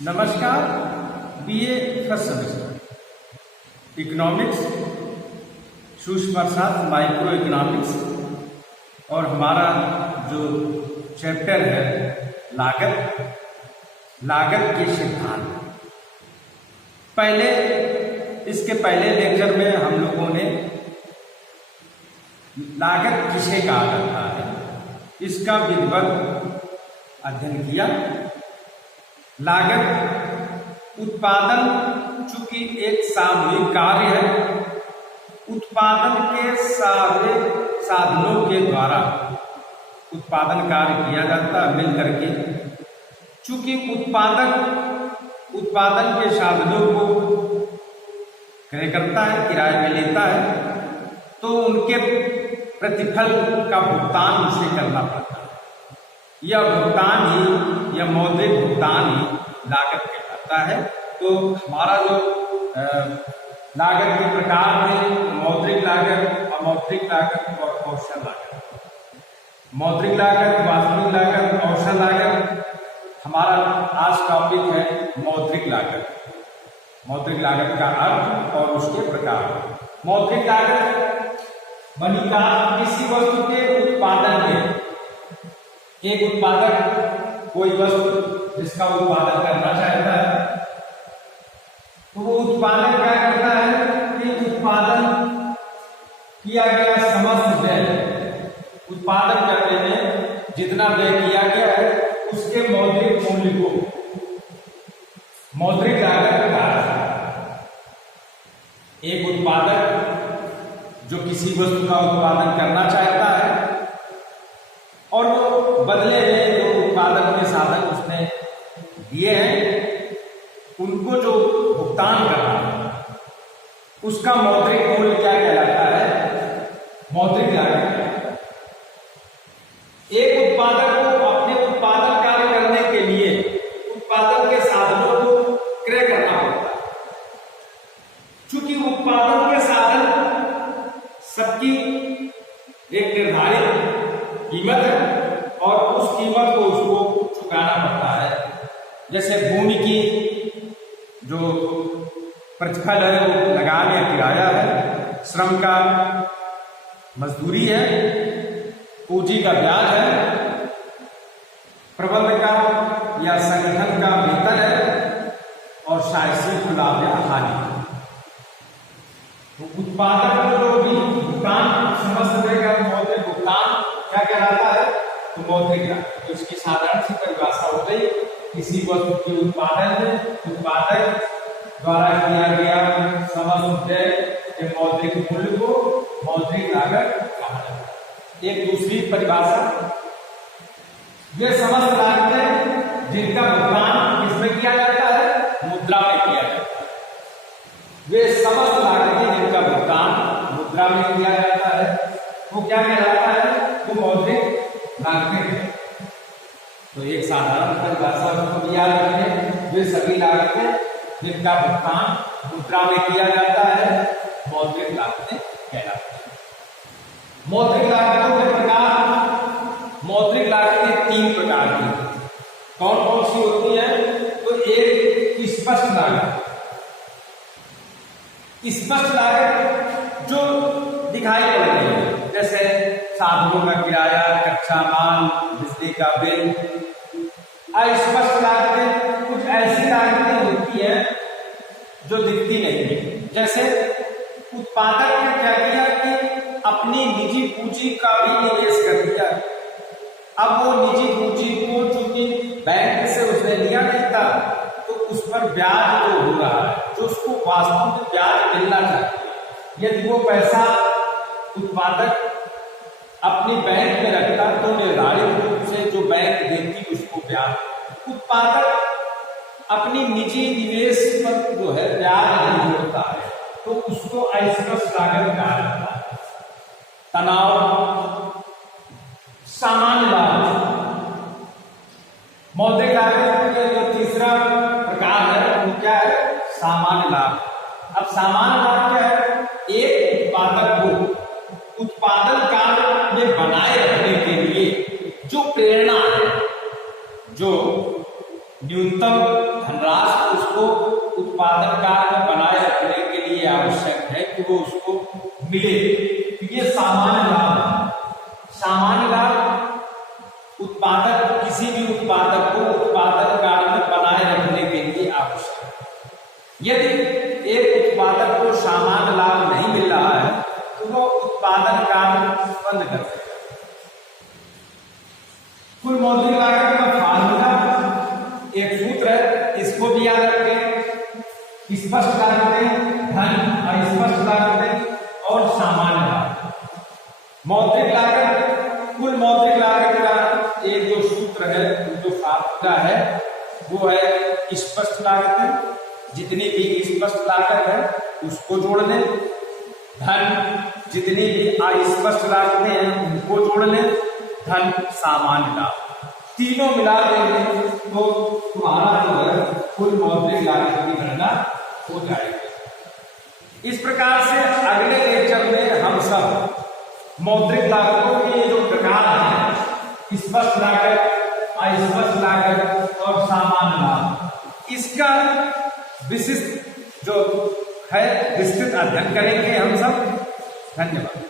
नमस्कार। BA first semester economics, सूक्ष्म अर्थशास्त्र, माइक्रो इकोनॉमिक्स और हमारा जो चैप्टर है लागत के सिद्धांत। इसके पहले लेक्चर में हम लोगों ने लागत किसे कहा जाता है इसका विधिवत अध्ययन किया। लागत उत्पादन चूंकि एक सामूहिक कार्य है, उत्पादन के सारे साधनों के द्वारा उत्पादन कार्य किया जाता है मिल करके। चूंकि उत्पादन के साधनों को क्रय करता है, किराए में लेता है, तो उनके प्रतिफल का भुगतान उसे करना पड़ता है। यह भुगतान ही, यह मौद्रिक भुगतान ही लागत कहलाता है। तो हमारा जो लागत के प्रकार में मौद्रिक लागत, अमौद्रिक लागत और कौशल लागत। मौद्रिक लागत, वास्तविक लागत, कौशल लागत। हमारा आज टॉपिक है मौद्रिक लागत। मौद्रिक लागत का अर्थ और उसके प्रकार। मौद्रिक लागत बनीता किसी वस्तु के उत्पादन में एक उत्पादक कोई वस्तु जिसका उत्पादन करना चाहता है, तो वो उत्पादक क्या करता है कि उत्पादन किया गया समस्त व्यय, उत्पादन करने में जितना व्यय किया गया है उसके मौद्रिक मूल्य को मौद्रिक लागत कहा जाता है। एक उत्पादक जो किसी वस्तु का उत्पादन करना चाहता है और वो बदले में जो उत्पादन के साधन उसने दिए हैं उनको जो भुगतान करना है उसका मौद्रिक मूल्य क्या कहलाता है? मौद्रिक लागत। एक उत्पादक को अपने उत्पादन कार्य करने के लिए उत्पादन के साधनों को क्रय करना पड़ता है। चूंकि उत्पादन के साधन सबकी एक निर्धारित कीमत है और उस कीमत को उसको चुकाना पड़ता है। जैसे भूमि की जो प्रतिफल है वो लगान या किराया है, श्रम का मजदूरी है, पूंजी का ब्याज है, प्रबंध का या संगठन का वेतन है और साहसिक लाभ या हानि। तो उत्पादक को जो भी भुगतान समस्त देगा मौद्रिक भुगतान क्या कहलाता है? तो मौद्रिक लागत। तो इसकी साधारण सी परिभाषा हो गई, किसी वस्तु के उत्पादन में उत्पादक द्वारा किया गया समस्त व्यय के मौद्रिक मूल्य को मौद्रिक लागत कहा जाता है। एक दूसरी परिभाषा, वे समस्त लागतें जिनका भुगतान किसमें किया जाता है? मुद्रा में किया जाता है। वे समस्त लागतें जिनका भुगतान मुद्रा में किया जाता है वो क्या कहलाता है? वो मौद्रिक लागतें हैं। तो एक साधारण परिभाषा को याद रखें, वे सभी लागतें जिनका भुगतान मुद्रा में किया जाता है मौद्रिक लागतें कहलाती हैं। मौद्रिक लागतों के प्रकार, मौद्रिक लागतें 3 प्रकार की। कौन कौन सी होती है? तो एक स्पष्ट लागत। स्पष्ट लागत जो दिखाई पड़ती है, जैसे साधनों का किराया, कच्चा माल, बिजली का बिल। अस्पष्ट लागतें कुछ ऐसी लागतें होती हैं जो दिखती नहीं है। जैसे उत्पादक ने क्या किया कि अपनी निजी पूंजी का भी निवेश कर दिया। अब वो निजी पूंजी को चूंकि बैंक से उसने लिया नहीं था तो उस पर ब्याज जो हो रहा है, जो उसको वास्तव में ब्याज मिलना चाहिए, यदि वो पैसा उत्पादक अपनी बैंक में रखता तो निर्धारित रूप से जो बैंक देती उसको ब्याज। उत्पादक अपनी निजी निवेश पर जो है ब्याज नहीं जोड़ता है तो उसको अस्पष्ट लागत कहा जाता है। तनाव, सामान्य लाभ। मौद्रिक लागत का जो तीसरा प्रकार है वो क्या है? सामान्य लाभ। अब सामान्य लाभ क्या है? एक उत्पादक को उत्पादन कार्य में बनाए रखने के लिए जो प्रेरणा है, जो न्यूनतम धनराशि उत्पादन कार्य बनाए रखने के लिए आवश्यक है कि वो उसको मिले। तो ये सामान्य लाभ है। सामान्य लाभ उत्पादक, किसी भी उत्पादक को उत्पादन कार्य में बनाए रखने के लिए आवश्यक है। यदि एक उत्पादक को सामान्य लाभ नहीं मिल रहा है तो वो उत्पादन कार्य बंद कर देगा। कुल मौद्रिक लागत का फार्मूला एक सूत्र है, इसको भी याद रखें। स्पष्ट लागतें, धन, अस्पष्ट लागतें और सामान्य लागत। मौद्रिक लागत, कुल मौद्रिक लागत का एक जो सूत्र है, जो फार्मूला है, वो है स्पष्ट लागतें, जितनी भी स्पष्ट लागत है उसको जोड़ लें, धन, जितनी भी अस्पष्ट लागतें हैं उनको जोड़ लें, धन, सामान्य लाभ, तीनों मिला देंगे तो तुम्हारा जो है कुल मौद्रिक लागत की गणना हो जाएगी। इस प्रकार से अगले लेक्चर में हम सब मौद्रिक लागतों के जो प्रकार हैं, स्पष्ट लागत, अस्पष्ट लागत और सामान्य लाभ, इसका विशिष्ट जो है विस्तृत अध्ययन करेंगे हम सब। धन्यवाद।